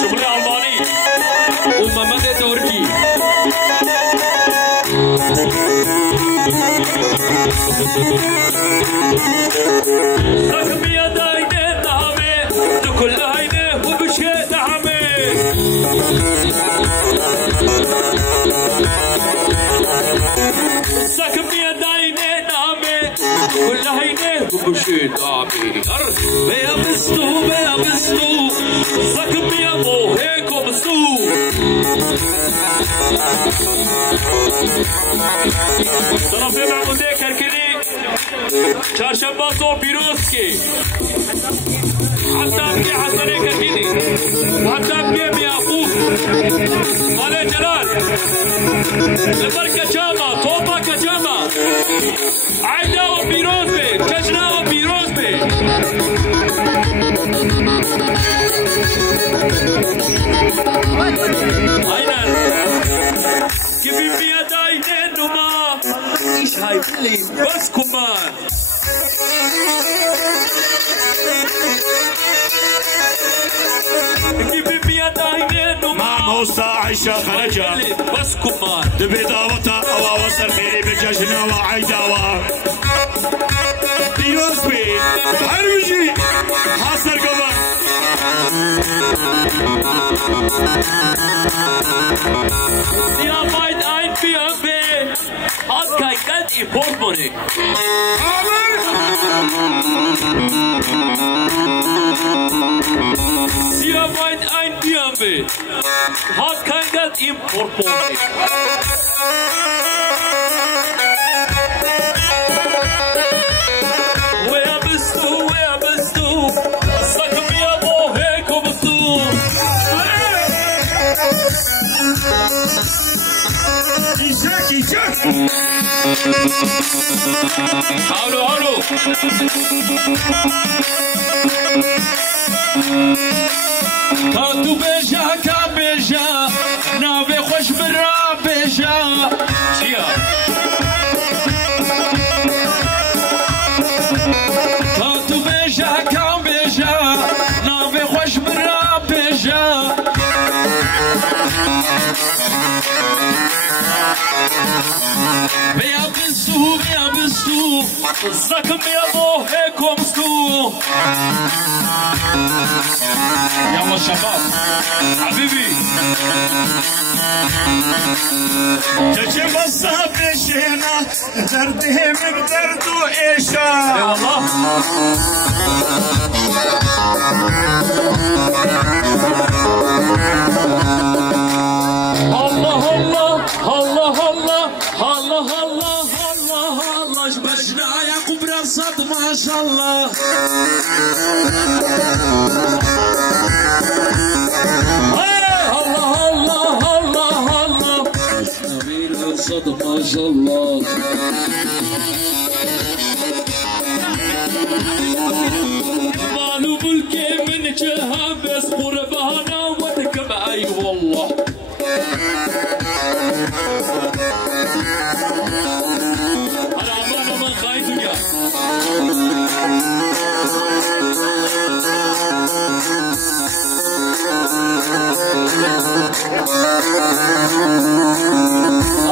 شغل ألماني ومحمد تركي. زخمي داينه نامه تكل عينه وبشي نعمه. زخمي داينه نامه كل عينه وبشي نعمه. بيا بستو زخمي مو هيك وبستو. طرفه محمود کرکنی چهارشنبه صبح پیروز کی حتی ابنی حسن کرکنی حتی ابنی میافوق مال جلال لبر کچاما توبا کچاما عیدا و پیروز به چجنا و پیروز به. aynen gibi bir adayne numa iş hayli bas kumar. gibi bir adayne numa موسى عيشة خرجة بس kumar. دبي دعوتها أوا وصل ميري بجشنا وعيداوا بيروز بي هرمجي حاصل قمر. Ya mein ein BMW hat kein Geld im Portemonnaie. Ja mein ein BMW hat kein Geld im Portemonnaie. Wer bist du? Sag mir, woher kommst du? Hallo. Kantu beja ka beja, nave خوش برا beja. Chia. Kantu beja ka beja, nave خوش برا beja. Veja bestu, zaka minha morrer como tu. Yalla Shabab, Habibi. تجيب الصعب شينا دردهم بدردو إيشا. Eyvallah. Allah başına Yakup Rasat maşallah. Allah Nabil Rasat maşallah. معلوم الكيم من جهة بس قربانا وتكب أي والله. أنا عمانا من خايف يا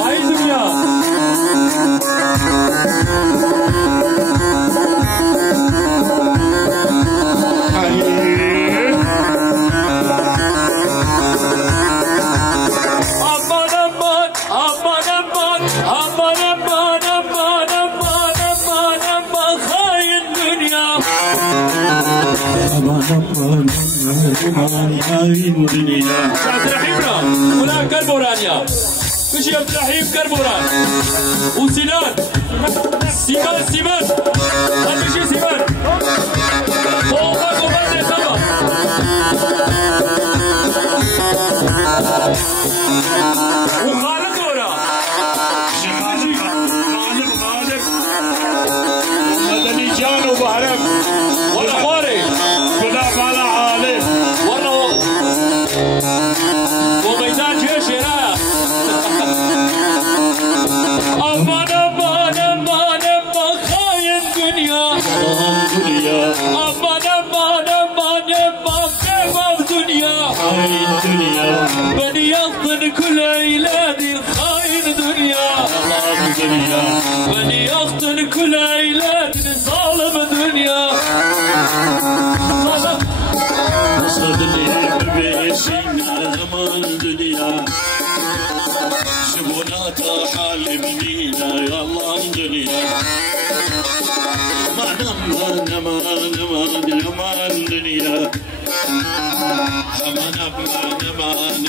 عايزم يا عبد الرحيم ولا كربوران يا مشي عبد الرحيم كربوران وسنان سيمان مشي سيمان فوق وبعد سبا وخالد ورا غالب مدني جان وبهرم ولا خواري ولا فلا عالم ولا وميدان جيش هنا أمان خاين دنيا أمان الدنيا من يخطن كل عيلادي الخاين دنيا من يخطن كل عيلادي ظالم دنيا صدري بيسينا زمان دنيا شبونات حال منينا يا الله دنيا ما نمان دنيا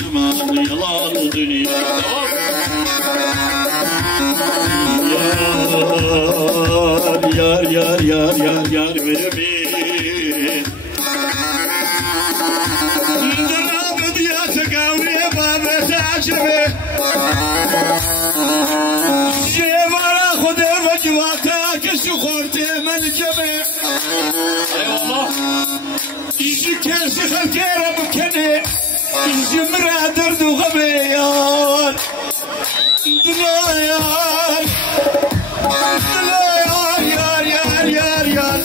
نمان يا الله دنيا يا بربي جيبارا خده وجواتا كشو خورته من جبه اي والله يجي كرسي خلقيرا بكني يجي مرا درد وغبيان دلايان دلايان يار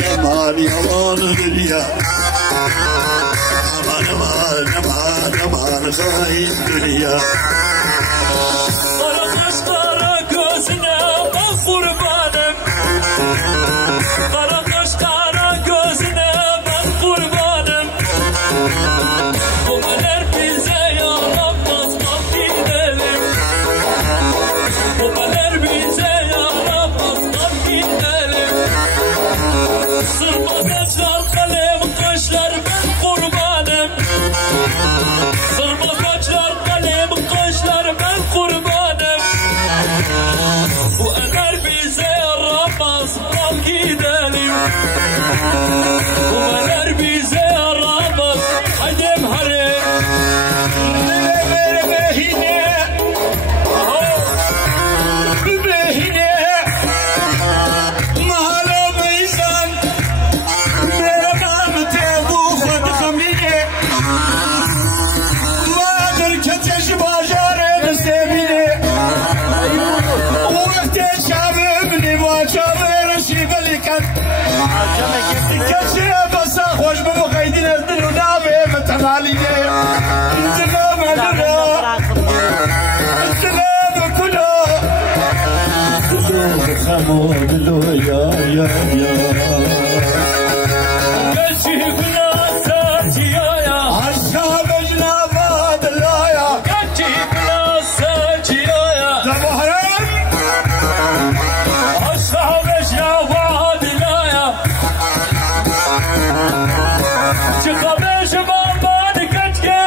نمان يوان دنيا نمان خاين دنيا قرقش قرقوزنا من قربانم قرقش قرقوزنا من قربانم وملر bize yaramaz kalbi delim وملر bize yaramaz kalbi delim Sırmazlar kalem kaşlar ben kurbanım Sırmazlar kalem kaşlar ben kurbanım Bu emer bize yaramaz kal gidelim Bu emer bize yaramaz haydi harim خمود له يا Geçip nasacıya Aşağı mecnaba dillaya Geçip nasacıya Zabahran Aşağı mecnaba dillaya Çıkamışım aman geçke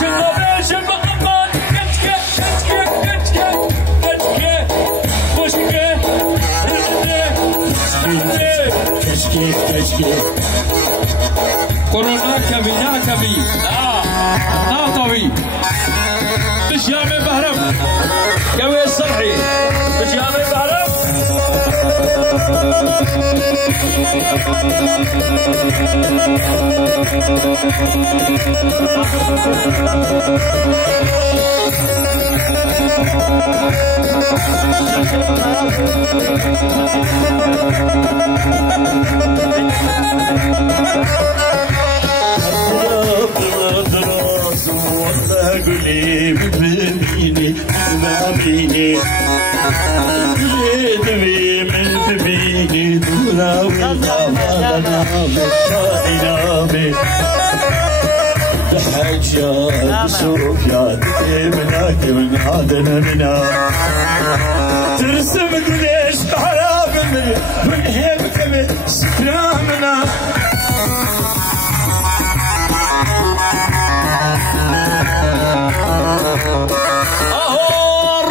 Çıkamışım aman geçke Koşke Keşke كورونا كبي لا كبي لا طوي بشيام بهرم قوي الصرحي بشيام بهرم قولي ببيني ما بيني يدوي من ببيني دولا وطابنا بالطائنامي تحجات سوفيات مناك من عادنا منا ترسم قليش حرام من هيبك من سكرامنا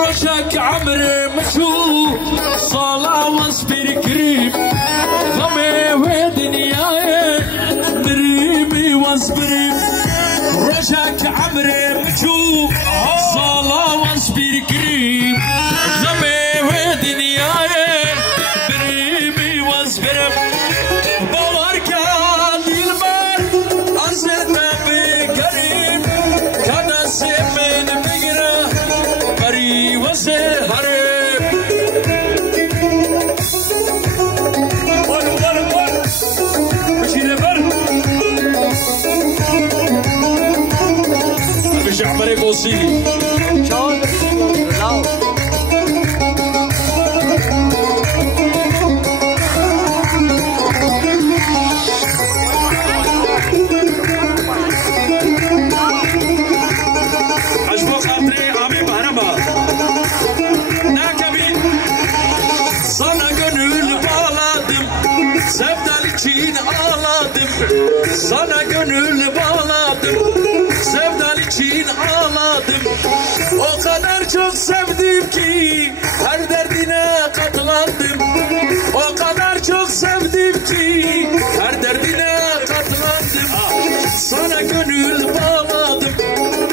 رشك عمري مشهور صلاة واصبر كريم ضمي ودنياي دريمي واصبر رشك عمري مشهور صلاة واصبر كريم ضمي ودنياي دريمي واصبر بوارك المال عزتنا بكريم كان سيمين بقرا قري وسهرب سيدي عجبو خاطري عمي بهرمها ناكبي sana gönül bağladım sevdalı için ağladım sana gönül bağladım sevdalı için ağladım o kadar çok sevdim ki her derdine katlandım o kadar çok sevdim ki her derdine katlandım sana gönül bağladım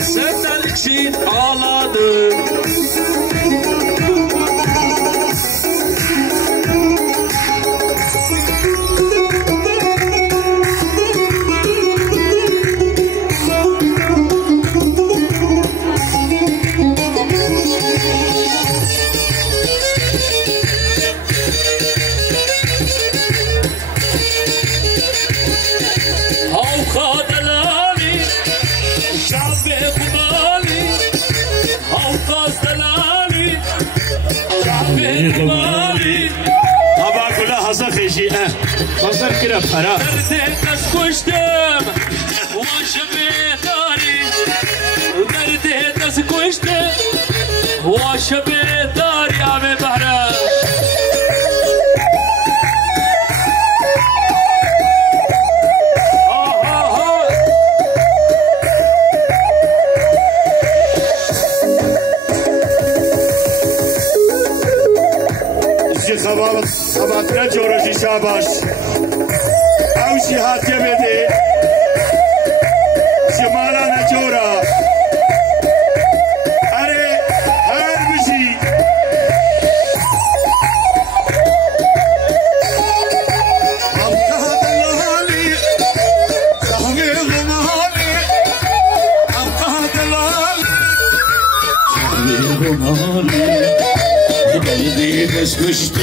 sevdalı için ağladım طبعا كلها حصل في شيء حصل كده بحرام دردت كشتم وشبه داري دردت كشتم وشبه داري عم بحرام خبات نجورجي شاباش او شي هاتيه بده شمالا نجورا اري هر بشي ام كهد اللهالي صحبي غمالي ام كهد اللهالي صحبي غمالي قلبي بس مشتاق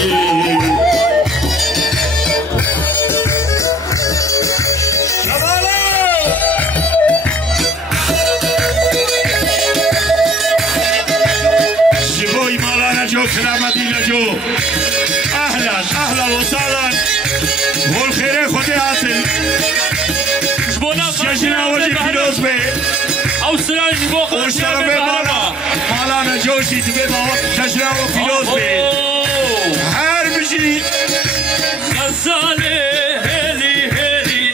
شبوي مالانا جو كرامتي لجو اهلا اهلا وسهلا والخير خدي عاطل شجنا وجه فيروز بي او سلام يبوخ مالانا جوشي تبي شجنا وفيروز بي هر بشي غزالي هلي هلي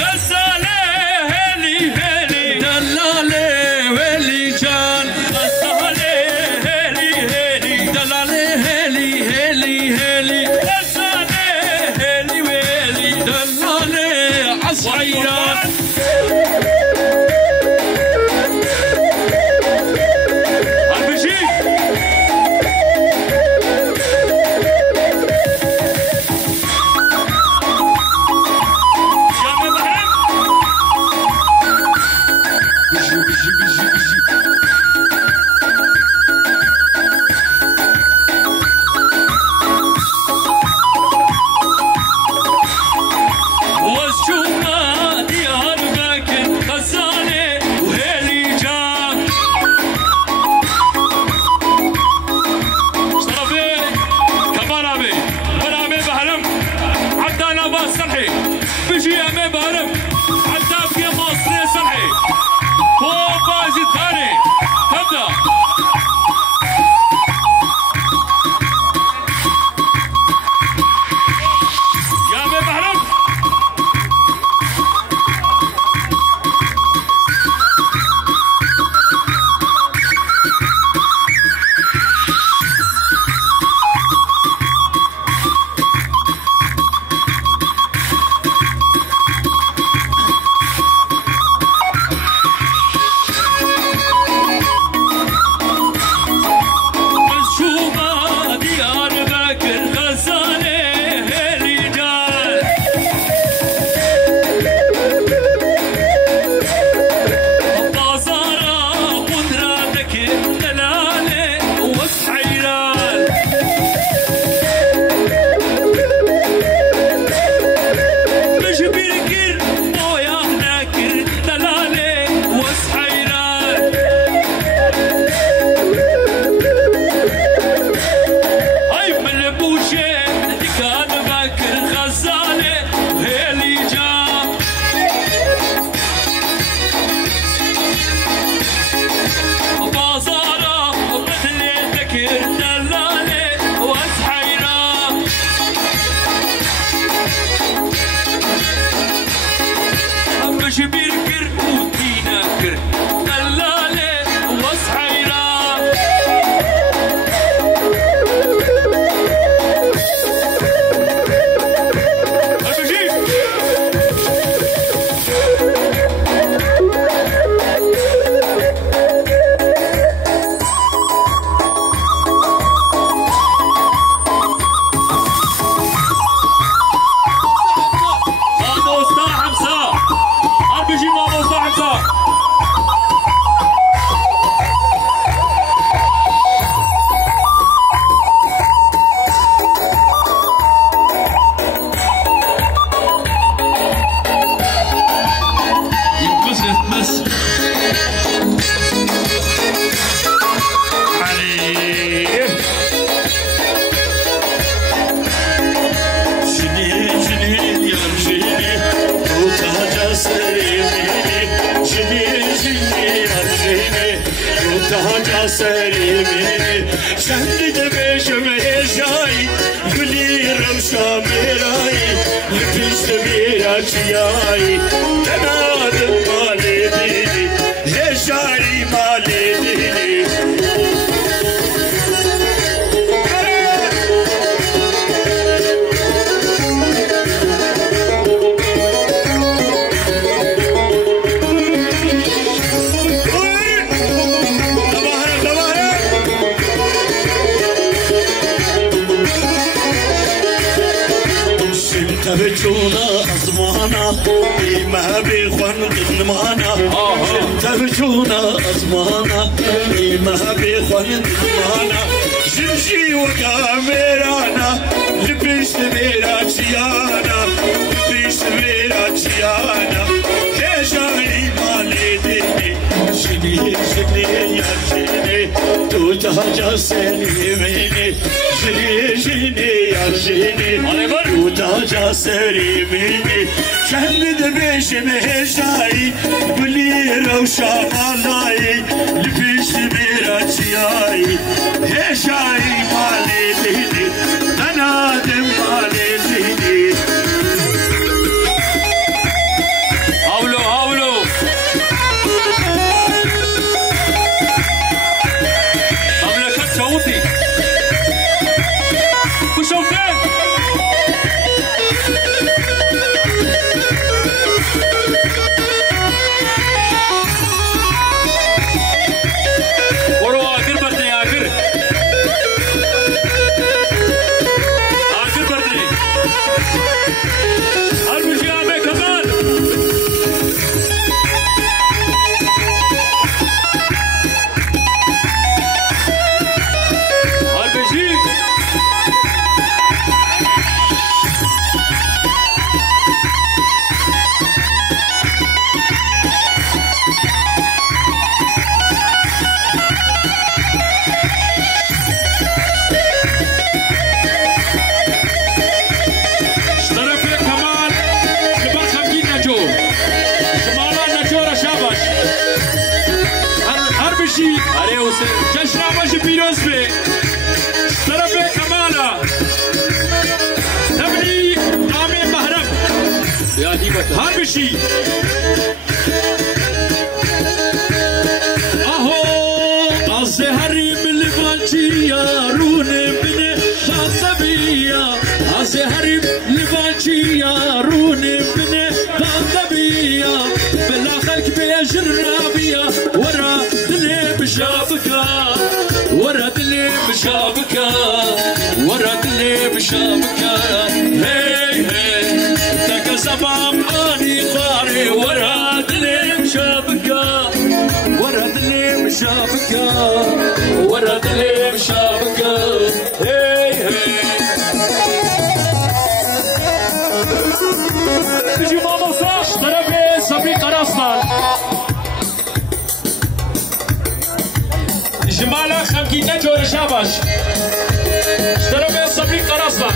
غزالي هلي هلي دلالي ولي جان غزالي هلي هلي دلالي هلي هلي هلي غزالي هلي ولي دلالي عصيران جسري مني شهد بشم هجاي قولي رمشا مراي لبيش تبيرا جياي تنادم مالي ديني هجاي مالي ديني تبجونا أزمانا ما بيخون قدمانا تبجونا أزمانا ما بيخون قدمانا جمشي وكاميرانا لبيش تبيرا جيانا لبيش تبيرا جيانا هجاي مالي ديني جني جني يا جني تو تهجا سني مني جني جني يا جني تو تهجا سري مني شهد بيش مهجاي بلي روشا مالاي لبيش تبيرا جياي هجاي مالي ديني تنادم مالي ديني هربشي اهو الزهري من لبانشي يا رون من فاطمية الزهري من لبانشي يا رون من فاطمية بلا خلق بيجرابية ورا دلي بشابكة ورا دلي بشابكة ورا دلي بشابكة هي هي تكسبام اني قاري ورا دلي بشابكة ورا دلي بشابكة ورا دلي بشابكة هي هي تجي ماما صاش طرفي صبي قرصنا جمالا خمكيتا جور شاباش طرفي صبي قرصنا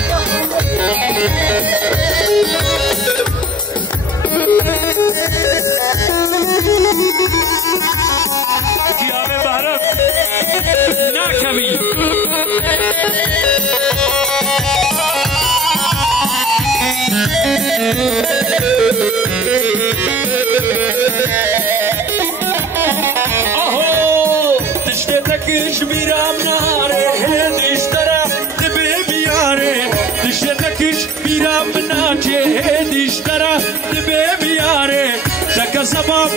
ديار بهرب ناكمي اهو تشتتك شبيرام ناري هدشترى دبيبياري تشتتك شبيرام ناجي هدشترى دبيبياري تك سبب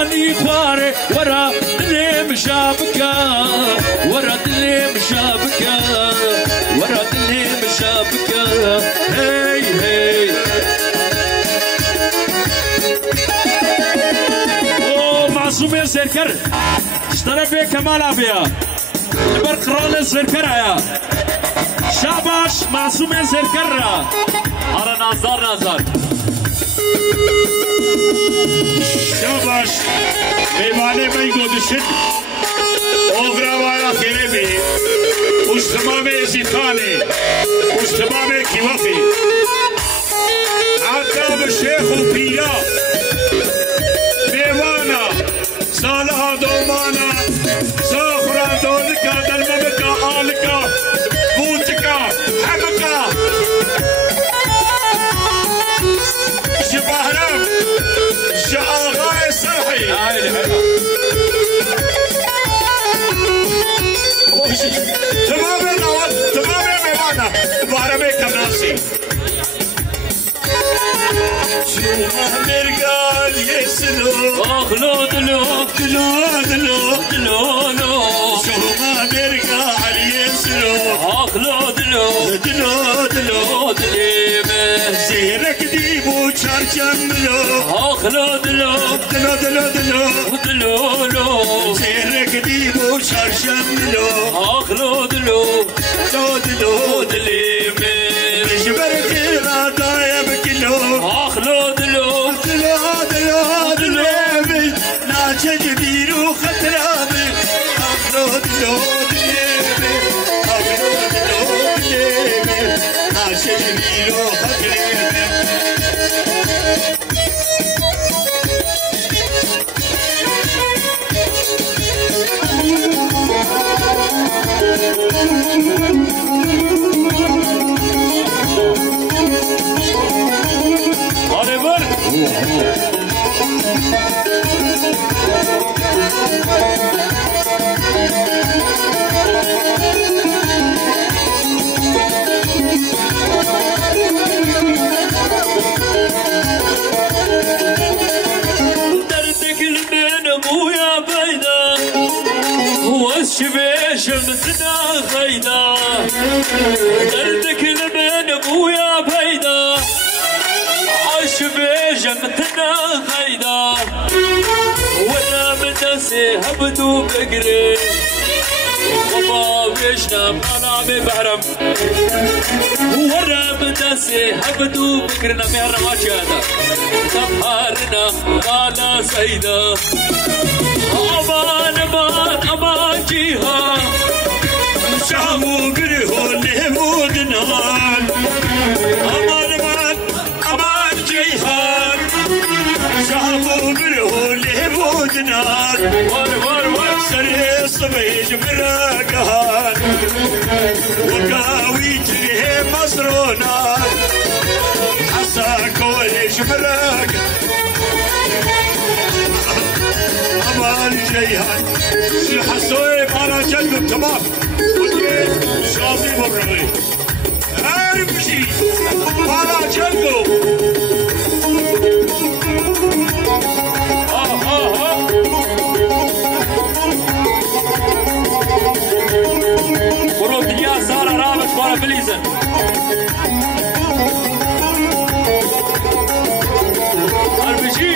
اني خواري ورا دلي مشابكة ورا دلي مشابكة ورا دلي مشابكة هي هي او معصومي سيركر اشترى بيه كمال ابيا برق رول سيركر يا شاباش معصومي سيركر ارى نازار شاباش میوانه می گودشت اوغراوایا خیره بی اشتمام زیتانه اشتمام کیوافی عداب شیخ و پیرا میوانا سالها دومانا زاخران عيني حلو تمام ميوانا بعربي كناسي شو ما مرقال يسلو اخلو دلو دلو دلو دلو شو ما مرقال يسلو اخلو دلو دلو دلو دليمه زيرك ديبو شرجملو اخلو دلو دلو دلو دلو دلو زيرك ديبو شرجملو اخلو دلو دلو دلو دليمه جبرك لا دايب كيلو اخلو دلو دلو دلو دلو لا تجبيرو خطرامي اخلو دلو دلو اخلو دلو دلو لا تجبيرو خطرامي Oliver دردك البين ابويا بيدا هو الشبيش مثلنا خيدا دردك البين ابويا بيدا الشبيش مثلنا خيدا وانا مدسي هبدو بقري وما بيشنا منامي بحرم وانا مدسي هبدو بقرنا مهرنا ما هذا تبهرنا قال سيدا امان امان امان جيها شامو قرهو لهمودنان امان امان امان جيهان شامو قرهو لهمودنان سري صبيج مراقهان وقاوي جيه مصرونان حسا كوليش مراق امان جيهان الحسوي على جنب تمام ودي شاطي مبرغي عارف شيء على جنبه ورود يا سارة رامش ورا بليزن البشي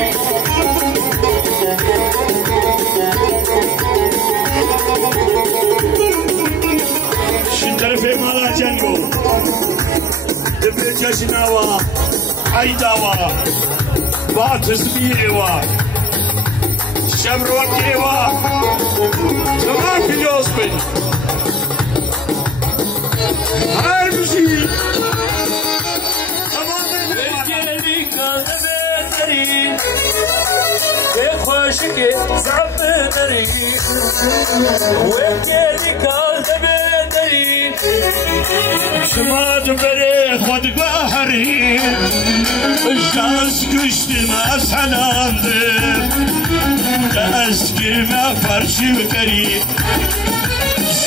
شنترفي مالا جنبه دبي جشناوا عيداوا باتزبيروا شمروكيوا تمام في اليوسبن هرمشي خوشکی زعب داری ویلی کال داری شماد بره خود بحری جاز کشتم از حلالم اسکی ما فرشی بکری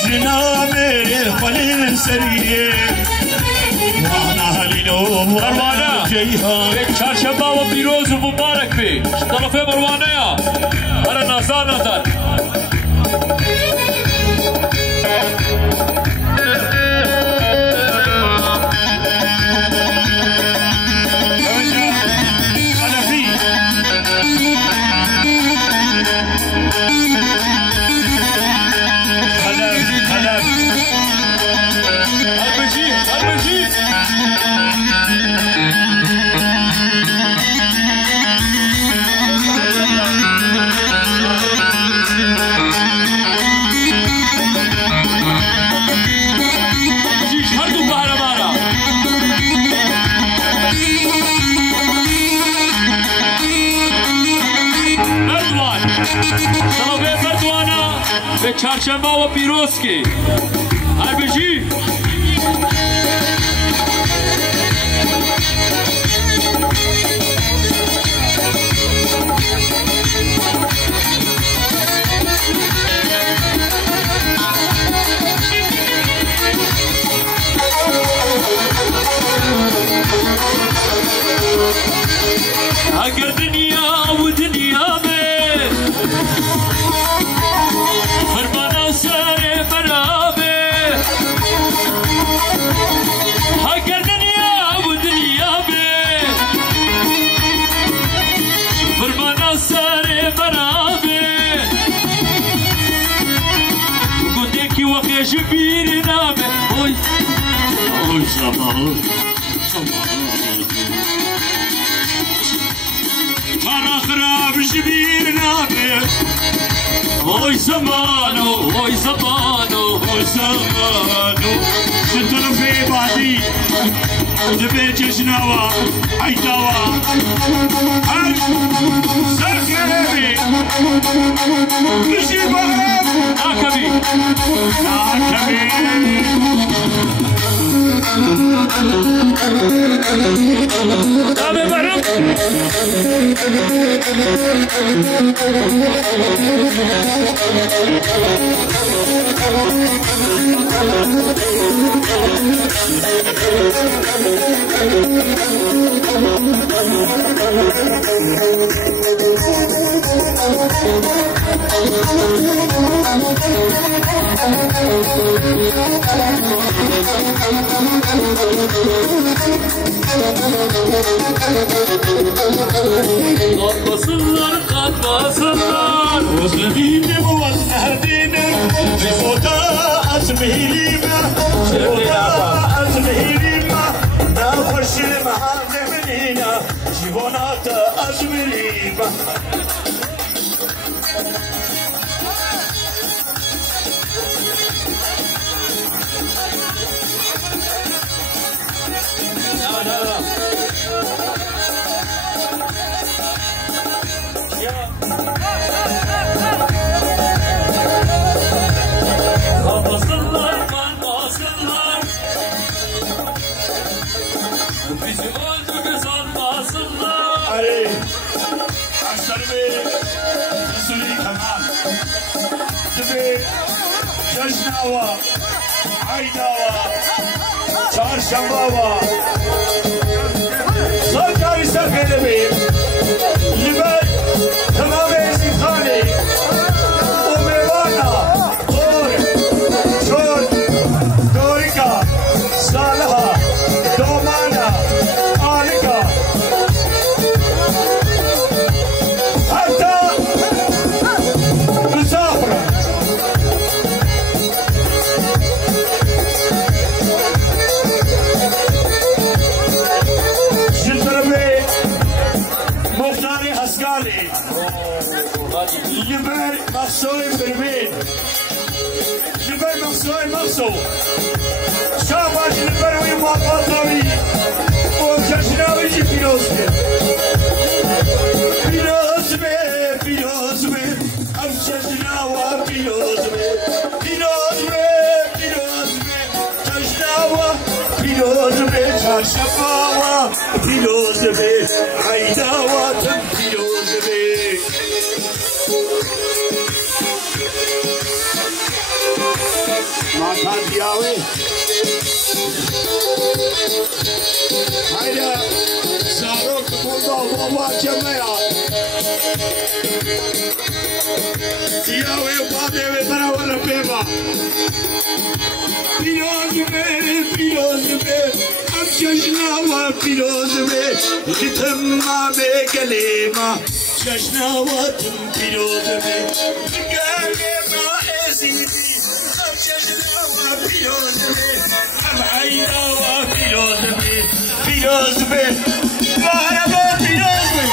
جنابه خلیل سریه وانا هلینو مروانه یک چهارشنبه و پیروز و مبارک بی طرف مروانه یا برای نازان نازان به چهارشنبه و پیروز کی البشی اگر دنیا ودنیا به فرمانا سر برابه اگر دنیا ودنیا به فرمانا سر برابه گودکی وقیش بیر نابه اوی اوی زمان ترى خراب جبير نابه اوي زمانو اوي زمانو اوي زمانو شنتلو في بعدي ودبي جشناوا عيداوا هاي سركبي مشي بغرب عكبي عكبي أبي بغرب قد بصلر وزلميني وزهديني بفوتا أزمهيليما بفوتا أزمهيليما نخش المعلمينا جيبونات أزمهيليما جشناوا عيداوا چهارشنبهوا سرکاری سرکردمی لبر تمام عزیزخانی امیوانا طور چون دوریکا سالها دومانا آلکا حتی مسافر لبر مخصوي بربين لبر مخصوي مخصو شاباش لبر ويمواقعي وكشناوي جي بيروزبي بيروزبي بيروزبي ام كشناوا بيروزبي بيروزبي بيروزبي كشناوا بيروزبي كشناوا بيروزبي عيداوا تم بيروزبي माथा दिया हुए हाइडा सारों कमोंदा वावा जमया दिया हुए बादे वे बराबर पेवा पिरोज में अब जश्नावा पिरोज में जितमा में गले माँ जश्नावा तुम पिरोज में गले माँ ऐसी पिरोज में हम आईना वा पिरोज में बारह पिरोज में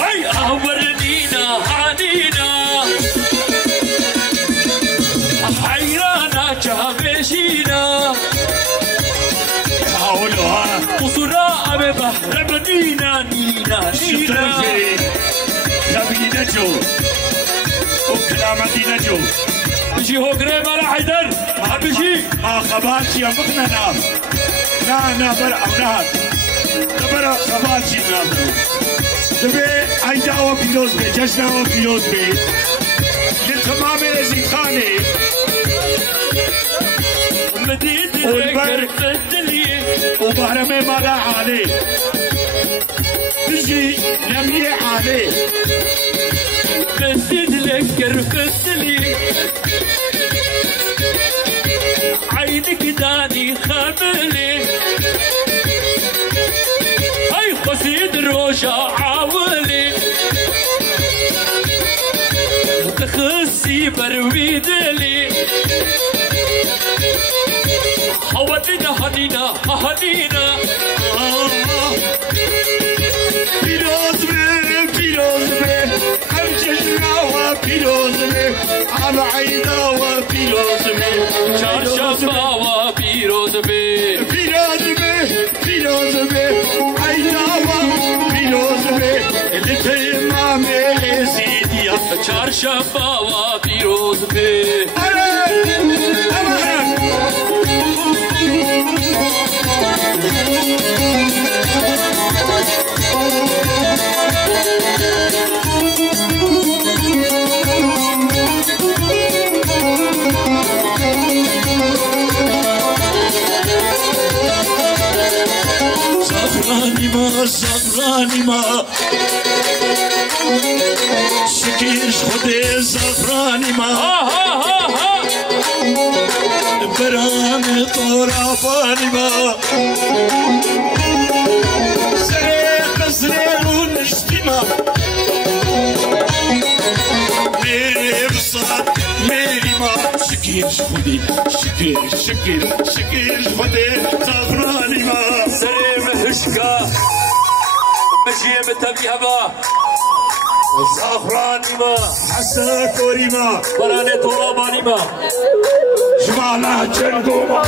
هاي أهورنينا هانينا حيرانا جابشينا ربنينا نينا نينا تبي نجو وكلامتي نجو بشي هو قريب على حيدر بشي ما خباتي يا مقننا نا برا أولاد برا خباتي نابرو تبي عيدا وبيلوز بي جشنا وبيلوز بي لتمام الزيخاني مديد لك بدلي وبهرمي مالا عليه بيجي لمية عليه مديد لك بدلي عينك داني خملي هاي قصيد روجا عاولي تخسي برويدلي حوالينا هنينا هنينا بيلوز بي أمجدنا وبيلوز بي على عيدا وبيلوز بي چارشنبه و پیروز بی بيلوز بي عيدا وبيلوز بي لتمام زيديا چارشنبه و پیروز بی زغراني ما شكيش خدي زغراني ما برامي طرافاني ما سريق سريق نشتما ميري بصاد ميري ما شكيش خدي شكيش خدي زغراني ما سريم هشكا مجيه بتبي هبا زعفراني ما حسا كوري ما براني طراباني ما شمالها جنقو ما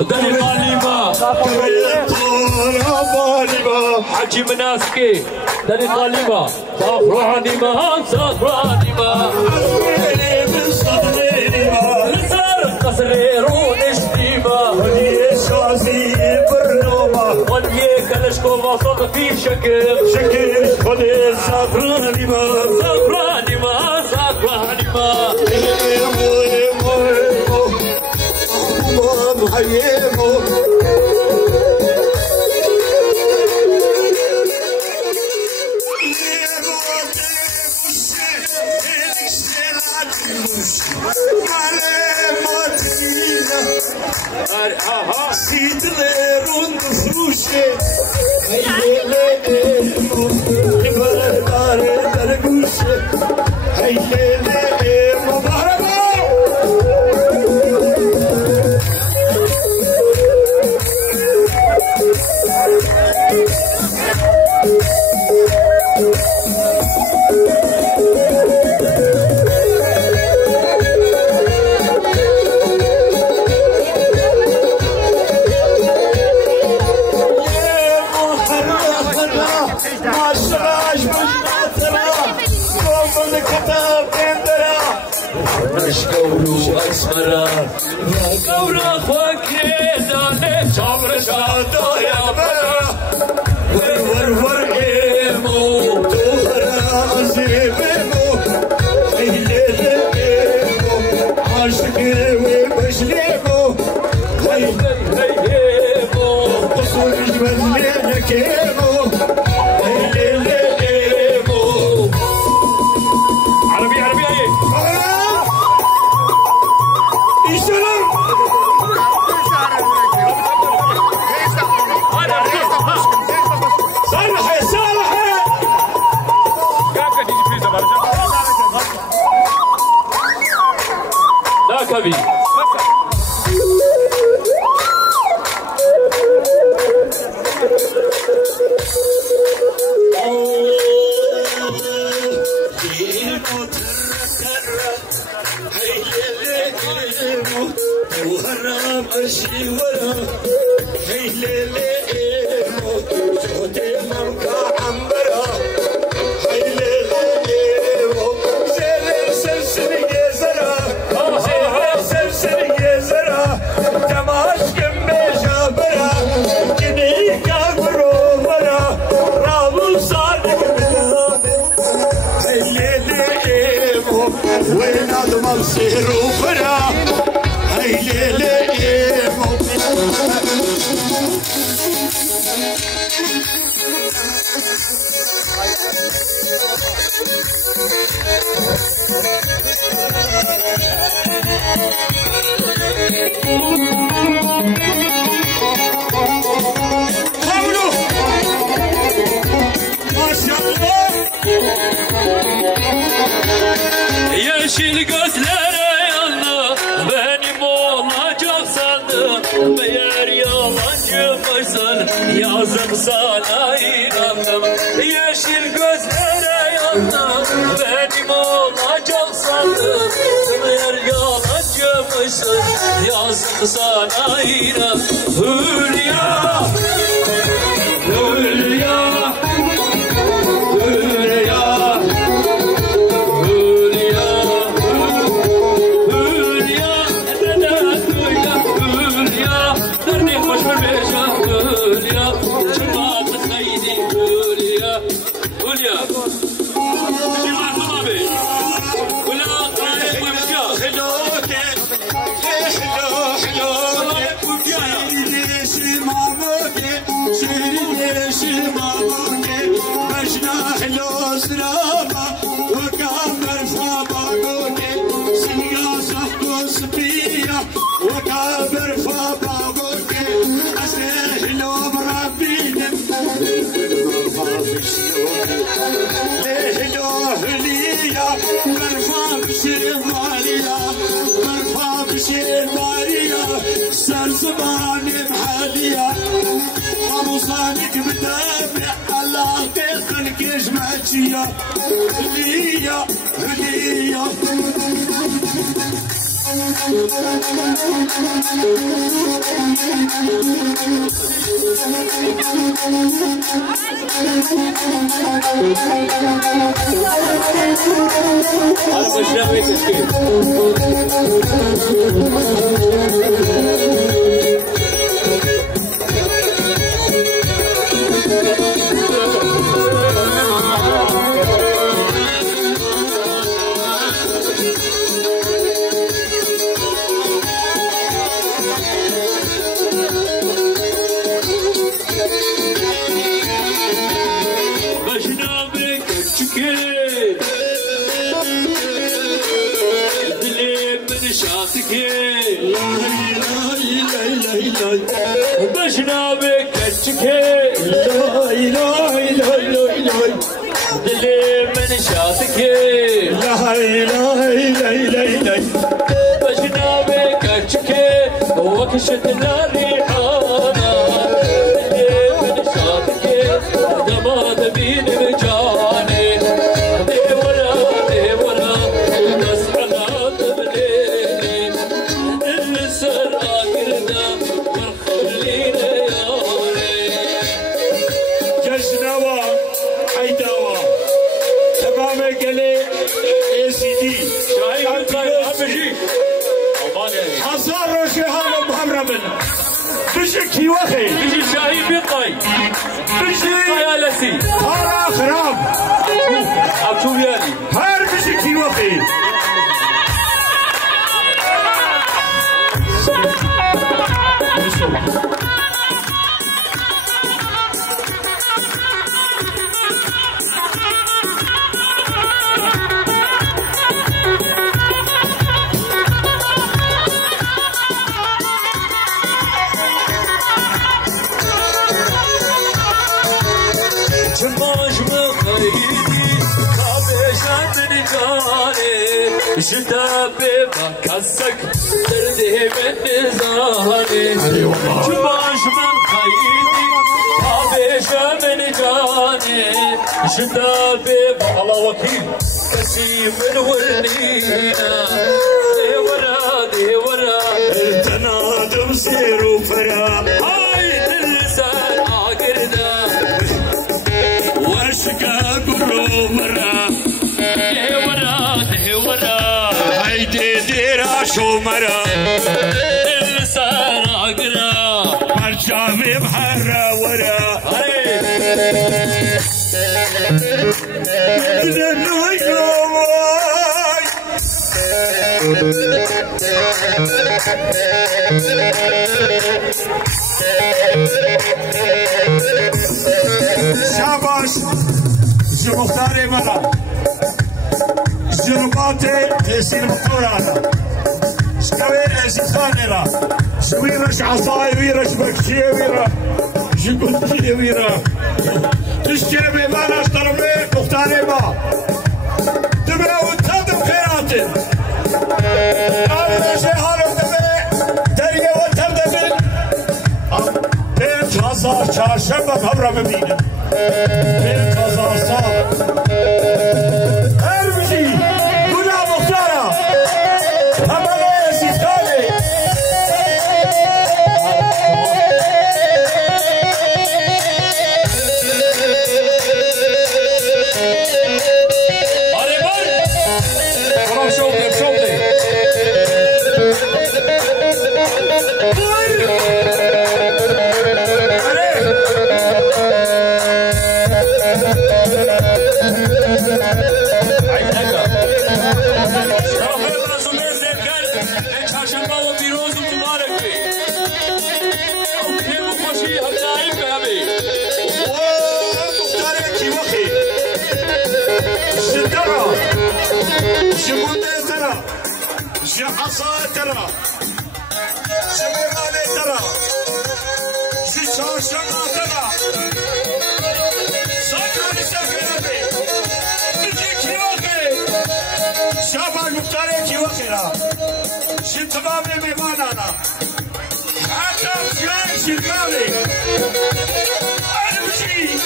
دليقاني ما طراباني ما حجي مناسكي دليقاني ما زعفراني ما عزميني من صدريني ما لسر قصريرو نشتي ما ولي شازي برنوما ولي كلشكو وصل في شكل خدي زغراني ما Yeşil gözlere yandı, benim olacak sandım. Meğer yalancımışsın, yazık sana inandım. Yeşil gözlere yandı, benim olacak sandım. Meğer yalancımışsın, yazık sana inandım. Hülya, Hülya, صانك متابع علاقتك الكجماتية هدية هدية بشنا بك اشتكي لا اله الا الله دلي من شاتك لا اله الا الله بشنا بك اشتكي وكشتنا ريحانا دلي من شاتك دماد بين بجاني دي ولا نسعنا تبليني السر اكرنا بشكي وخي بيجي شاهي بيطي بشي يا لسي هارا خراب عم شو يعني هار بشكي وخي شتابي بكسك دردي من نزاني جباش من خيدي طابيش من جاني شتابي الله وكيل كسيم الولينا دي ورا تنادم سير وفرا هاي ويرا شومرا اللسان عقرا مرجامي بحرا ورا بدنا يقومي شاباش جو مختاري ملا جنوباتي تيسير مختورانا شكوي ازيخاني لا شويرش عصاي ويرش بكشي ويرا جبتي ويرا تشتري بيبانا اشترمي مختاري ما دمي وانتظم خيراتي أنا شيء هارم دمي دريه وانتظم بيت هزار چهارشنبه خبره ببینه بيت هزار سال هرمشي گناه مختارا همه ازیخانه شمونده ترى شحصا ترى شميمانه ترى ششاشما ترى ساكاني سفيرمي بجي كيوخي شاباش مختاري كيوخي را شتمامي ميمانانا حتى بجاي شلقالي أرمشي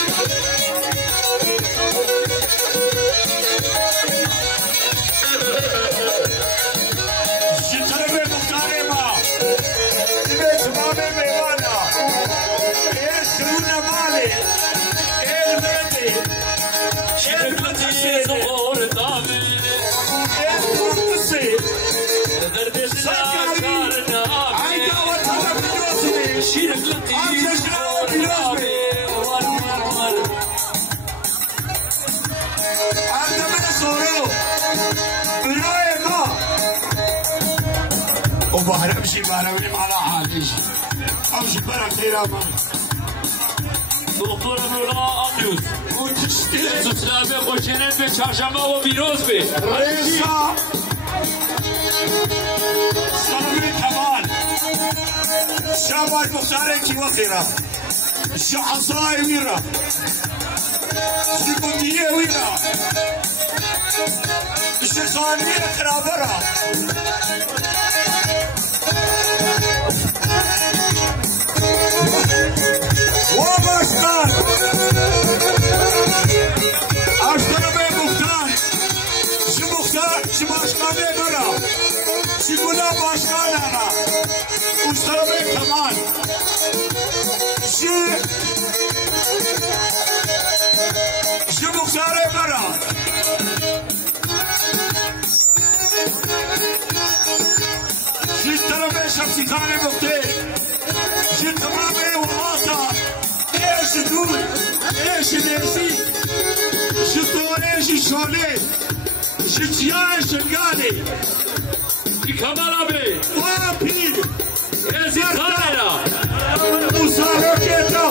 وبهر امشي بهروني على حاليش امشي برا خير امامي دكتور مولا اقيوس سلامه خوشینه به چهارشنبه و پیروز به رئیسا سلامي كمال شاباش مختاري كي وخيرا شحصاي ويرا شبوتيه ويرا شخانية خرابرا وباشقان اشترمي مختار شباشقاني برا شبولا باشقان انا اشترمي كمان شبختاري برا شترمي شمسي خاني مختار شترمي وغاطا ايش دول ايش نرسي شطوري ششولي شتياي شنقالي كمال ابي وابيد ازي خانا وصاروكيتا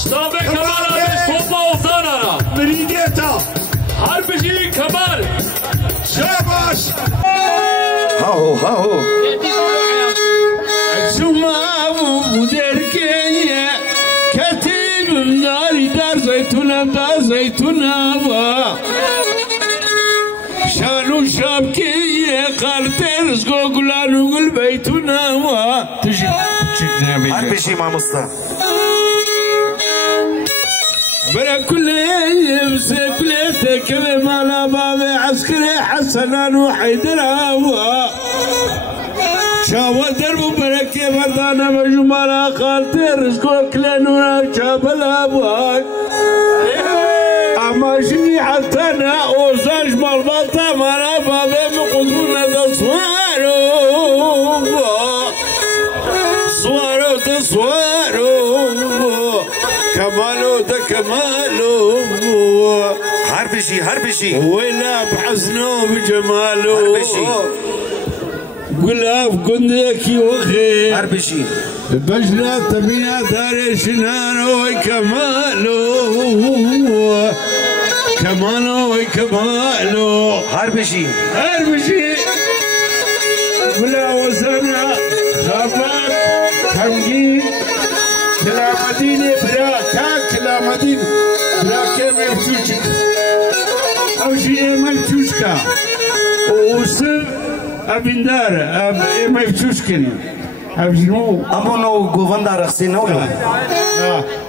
شتابه كمال ابي توبا وزانا مريديتا حربشي كمال شاباش هاو هاو سماو مدركية كتيب النار دار زيتونة شانو شابكية قالت رزقو قلانو قل بيتنا تجي هربشي مع مصطفى برا كل يمسك ليتك مالا بابي عسكري حسنان وحيدرا شاوى درب بركي بردانا مجمالا خالتي رزقو كلانونا شاب الابوات اما شي حتى انا اوزاج مالبطة مالا بابي كماله هربشي ولا بحسنه بجماله قلاب قندكي وخي هربشي بجلة تبينا دار شنانه وكماله هربشي ولا وزنا خبر خمجين كلا مدينة برا كلا مدينة برا كم يفتوشك أو شيء ما يفتوشك وصل أبندار ما يفتوشكني أبجنو أمونو غوفندار رخصي نولو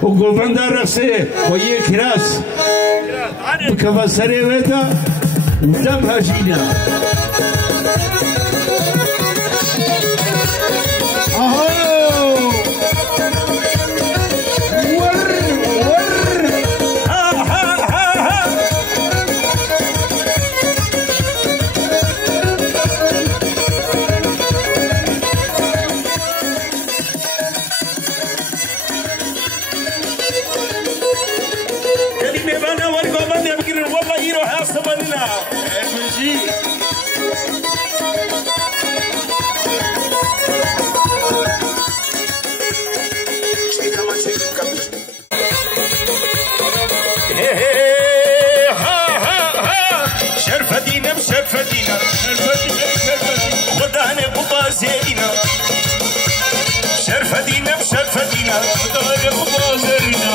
وغوفندار رخصي ويه كراس بكفاسري ويتا دم هشينا شرفدينا خداني قبا زينا شرفدينا خداني قبا زينا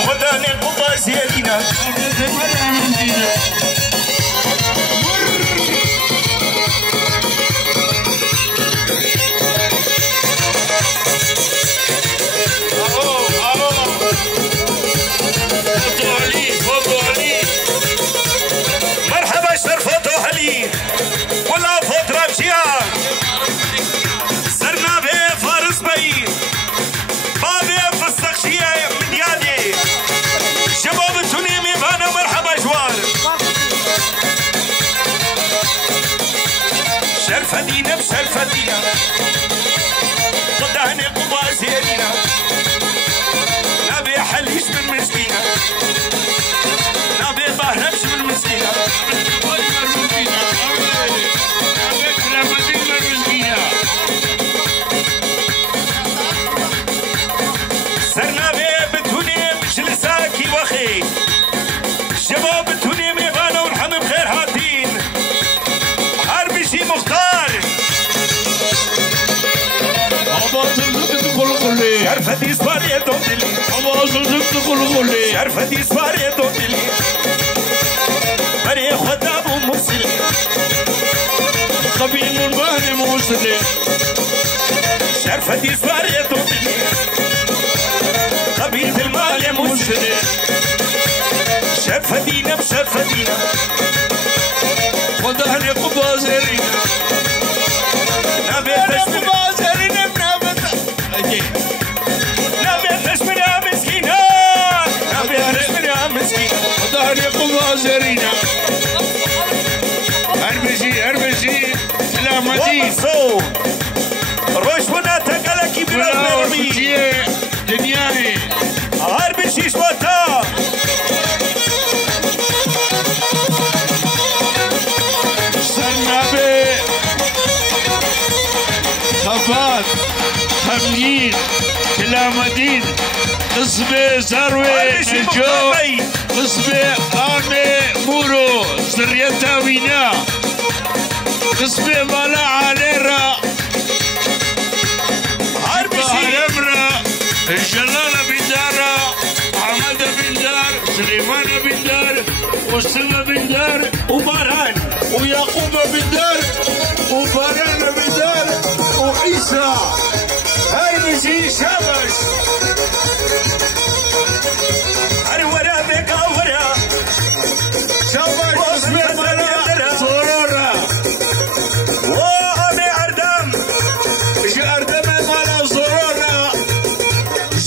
مرحبا شرفته علي ولا فترة بشيا صرنا به فارس بي بابي فستخشية من يالي شباب التنيمي بانا مرحبا جوار شرفدينا قداني قبا زينينا نبي حليش من مسكينة نبي بهرمش من مسكينة سرنا بيه بتوني مش لساكي وخي شباب بتوني ميبانا ونحم بخير هاتين هربشي مختار شرفتي سواري دوتلي شرفتي سواري دوتلي بري خداب ومرسلي قبيل من بهن موسلي شرفتي سواري دوتلي قبيل المال يا مسلي شرفتينا ودهني قبا زيرينا نبي قبا زيرينا مسكينة ودهني قبا زيرينا هربشي سلامتي روش ونا تقلقي بلا دنياي هربشي شوتا سنبي خفات خمجين كلامدين قصبي زروي نجو قصبي آمي مورو سريتا وينا قصبي مالا عليرا هرمرا الجلالة بندارة أحمد بندار سليمان بندار وسلمى بندار وباران ويعقوب بندار وباران بندار وعيسى هاي نجي شابش هاي ورا بك ورا شابش اسمه مالا صورورا وامي اردم جي اردم مالا صورورا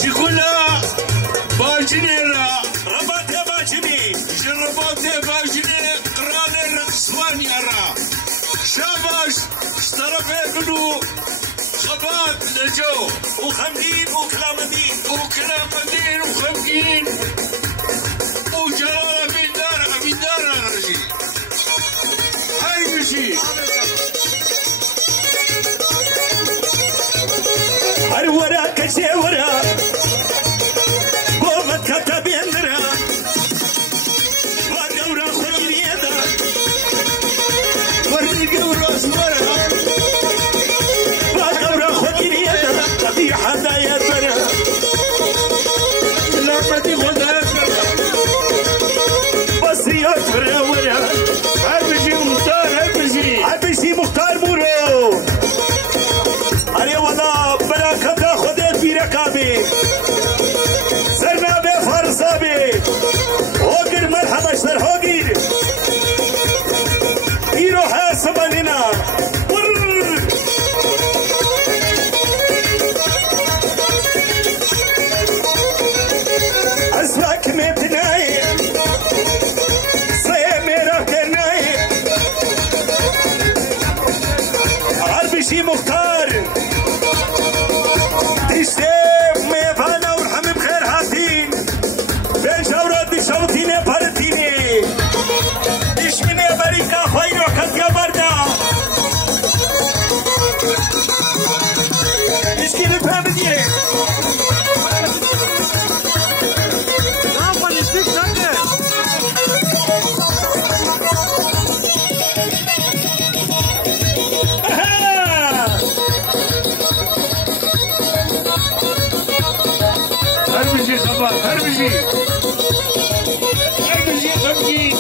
جي كلها باجنيرا ربط يا باجني جربات باجني قراني رقصواني ارا شابش اشترفت منو خبات نجو وخمدين وكلامدين وخمجين ابو جلال امين دار رجي هاي بشي هر ورا كشي ورا قومت كتب يندرا ودورا خلي يدا ورد قورس ورا ودورا خلي يدا قضي حدا يدرا لما دي خدا بصريات ورا ورا هربجي مختار هربجي مختار بورو अरे वाला बड़ा खदा खुदे पीरे काबे सरनाबे फरसाबे होगिर मरहबा शर होगिर पीरो है सबलिना असवाक में बिनाए से मेरा कहनाए हरबिशी मुख्तार الشيخ ميفانا ورحم بخير هاتين بين شورات الشوطين بارتيني ايش من امريكا خير وكت يا بردا ايش كده فهمتي هربجي خبر هربجي خبجي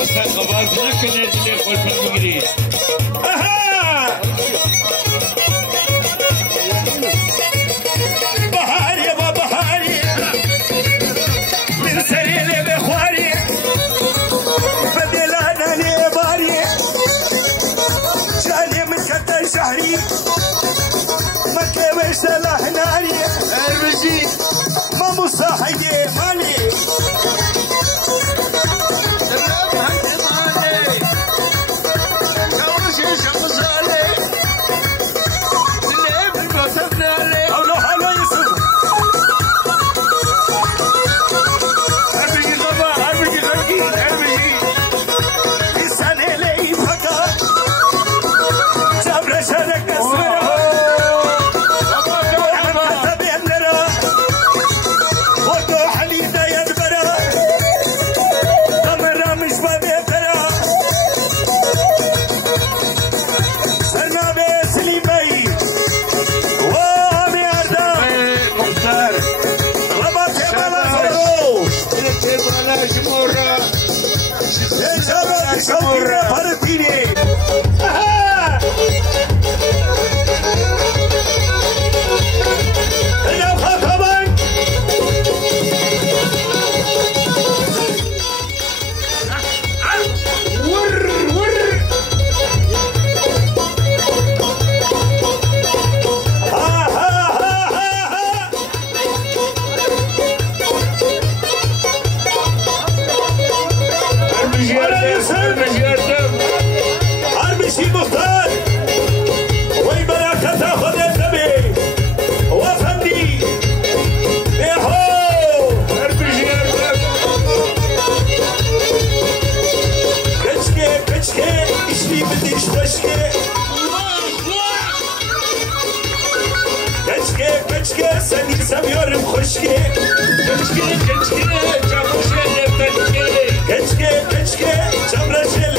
بس خبر نكن اللي كل فمجري بحار يا بابا بحاري من سرير بخواري بدلانا لي باري شالي من كتا شهري مكة وسلاح ناري هربجي ما مصاحي مالي سنی سمیارم خوشگه کچکه چمرشه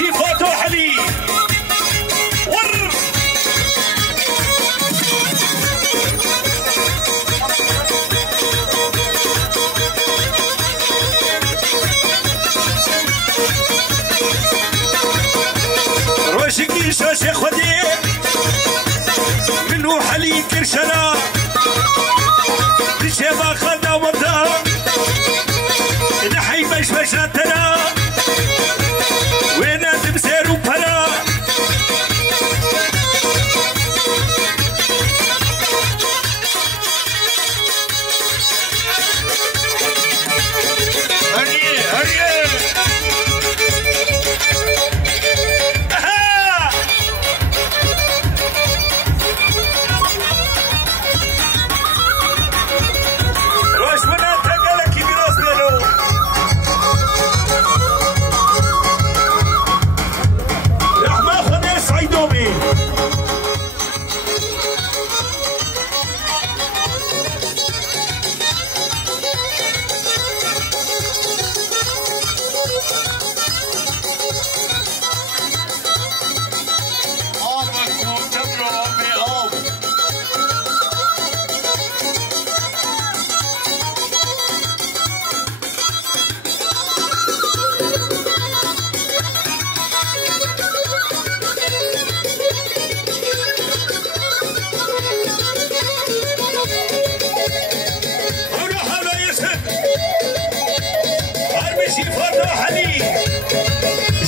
بشي فاتو حلي ور روشكي شاشي خدي منو حلي كرشنا بشيبا خدا ودا نحي بشبشتنا وين تمسير وبلا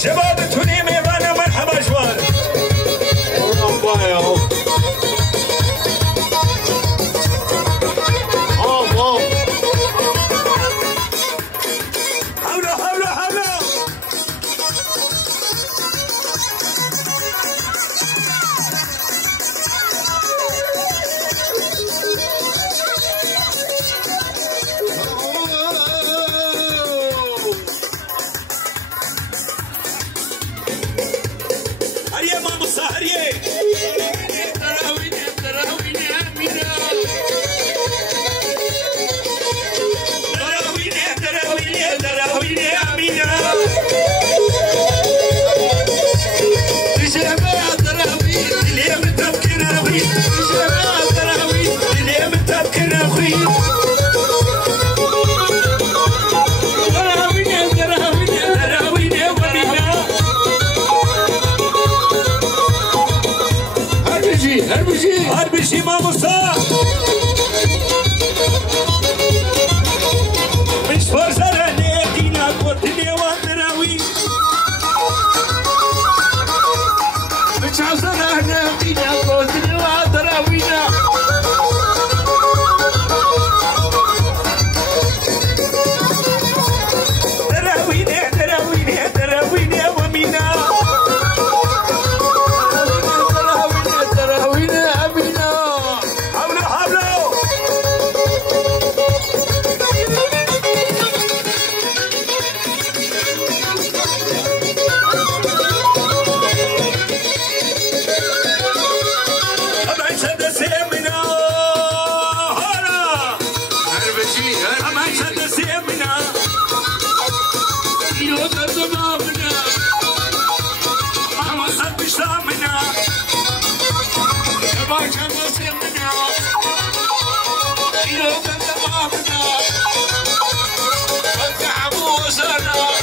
شباب توني ميبانا مرحبا شوار مرحبا يا رب حولوا حولوا حولوا هريه ماما هريه تراويني تراويني امينه تراويني تراويني تراويني امينه جماعه تراوين اليوم تبكي راوين جماعه تراوين اليوم تبكي راوين تراويني تراويني تراويني وامينه هربشي ماما مش فرصة لنيتينا قوتني وانراوي مش عصنا هنا فينا قوتنا وتراوينا تراويني تراويني تراويني وامينه فتح ابو سنه